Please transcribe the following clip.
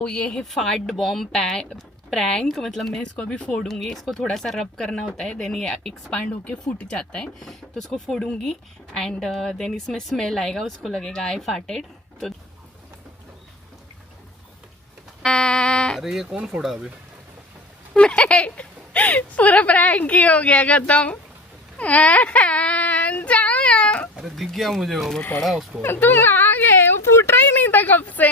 तो ये है फाट बॉम्ब प्रैंक, मतलब मैं इसको अभी फोड़ूंगी। इसको थोड़ा सा रब करना होता है, देन ये एक्सपांड होके फूट जाता है। तो उसको फोड़ूंगी एंड देन इसमें स्मेल आएगा, उसको लगेगा आई फार्टेड। तो अरे ये कौन फोड़ा अभी? पूरा प्रैंक ही हो गया खत्म। जाओ यार। अरे दिख गया मुझे वो, मैं पढ़ा उसको। तुम आ गए, वो फूट रहा ही नहीं था कब से।